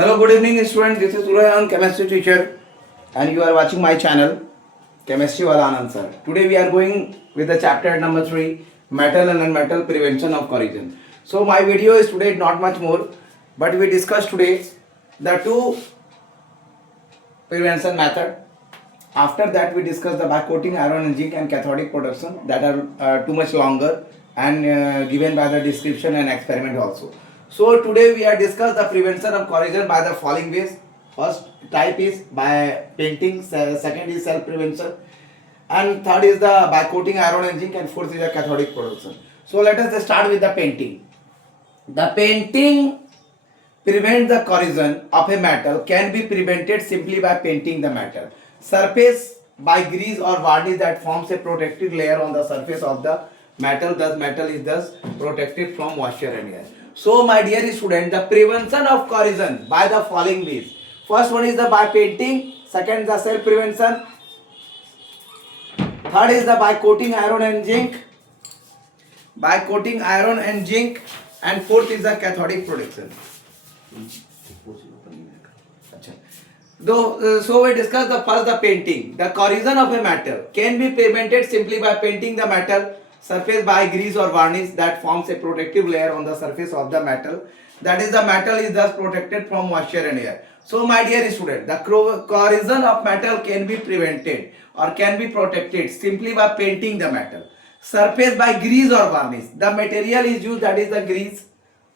Hello, good evening, students. This is Corrision, chemistry teacher, and you are watching my channel, Chemistry with Anand sir. Today we are going with the chapter number 3, Metal and Non-Metal Prevention of Corrosion. So my video is today not much more, but we discuss today the two prevention method. After that we discuss the by-coating iron and zinc and cathodic protection that are too much longer and given by the description and experiment also. So today we are discuss the prevention of corrosion by the following ways. First type is by painting, second is self prevention, and third is the by coating iron and zinc, and fourth is the cathodic protection. So let us start with the painting. The painting prevents the corrosion of a metal can be prevented simply by painting the metal surface by grease or varnish that forms a protective layer on the surface of the metal. Thus metal is thus protected from moisture and air. So my dear student, the prevention of corrosion by the following ways. First one is the by painting, second the self prevention, third is the by coating iron and zinc, and fourth is the cathodic protection. So we discuss the first the painting. The corrosion of a metal can be prevented simply by painting the metal surface by grease or varnish that forms a protective layer on the surface of the metal. That is, the metal is thus protected from moisture and air. So my dear student, the corrosion of metal can be prevented or can be protected simply by painting the metal surface by grease or varnish. The material is used, that is the grease,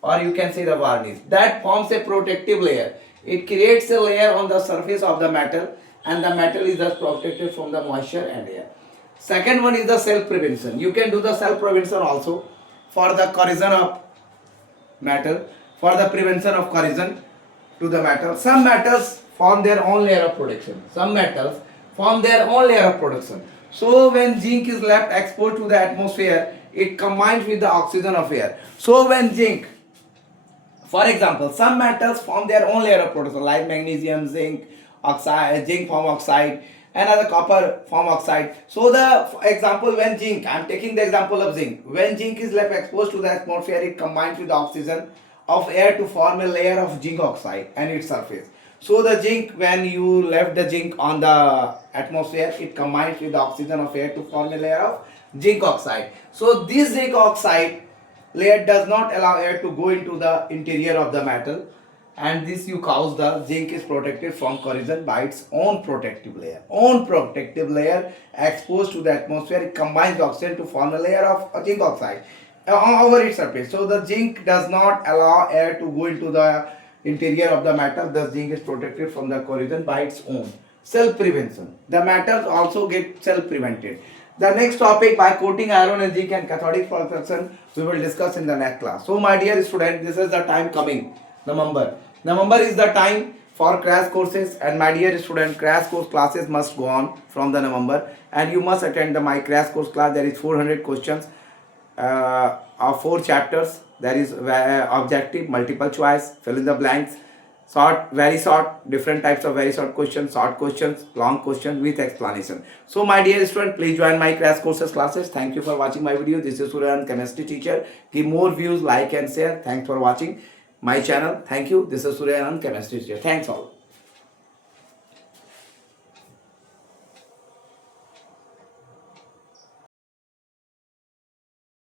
or you can say the varnish, that forms a protective layer. It creates a layer on the surface of the metal, and the metal is thus protected from the moisture and air. Second one is the self prevention. You can do the self prevention also for the corrosion of metal, for the prevention of corrosion to the metal. Some metals form their own layer of protection. So when zinc is left exposed to the atmosphere, it combines with the oxygen of air. So when zinc, for example, some metals form their own layer of protection, like magnesium, zinc, oxide, zinc form oxide, and other copper form oxide. So the example, when zinc, I am taking the example of zinc. When zinc is left exposed to the atmosphere, it combines with the oxygen of air to form a layer of zinc oxide and its surface. So the zinc, when you left the zinc on the atmosphere, it combines with the oxygen of air to form a layer of zinc oxide. So this zinc oxide layer does not allow air to go into the interior of the metal, and this you cause the zinc is protected from corrosion by its own protective layer exposed to the atmosphere. It combines the oxygen to form a layer of zinc oxide over its surface. So the zinc does not allow air to go into the interior of the metal. The zinc is protected from the corrosion by its own. Self prevention. The metals also get self prevented. The next topic, by coating iron and zinc and cathodic protection, we will discuss in the next class. So my dear student, this is the time coming, November. November is the time for crash courses, and my dear student, crash course classes must go on from the November, and you must attend my crash course class. There is 400 questions of 4 chapters. There is objective, multiple choice, fill in the blanks, short, very short, different types of very short questions, short questions, long questions with explanation. So my dear student, please join my crash courses classes. Thank you for watching my video. This is Suryan, chemistry teacher. Give more views, like and share. Thanks for watching my channel. Thank you. This is Suryan, chemistry teacher. Thanks all.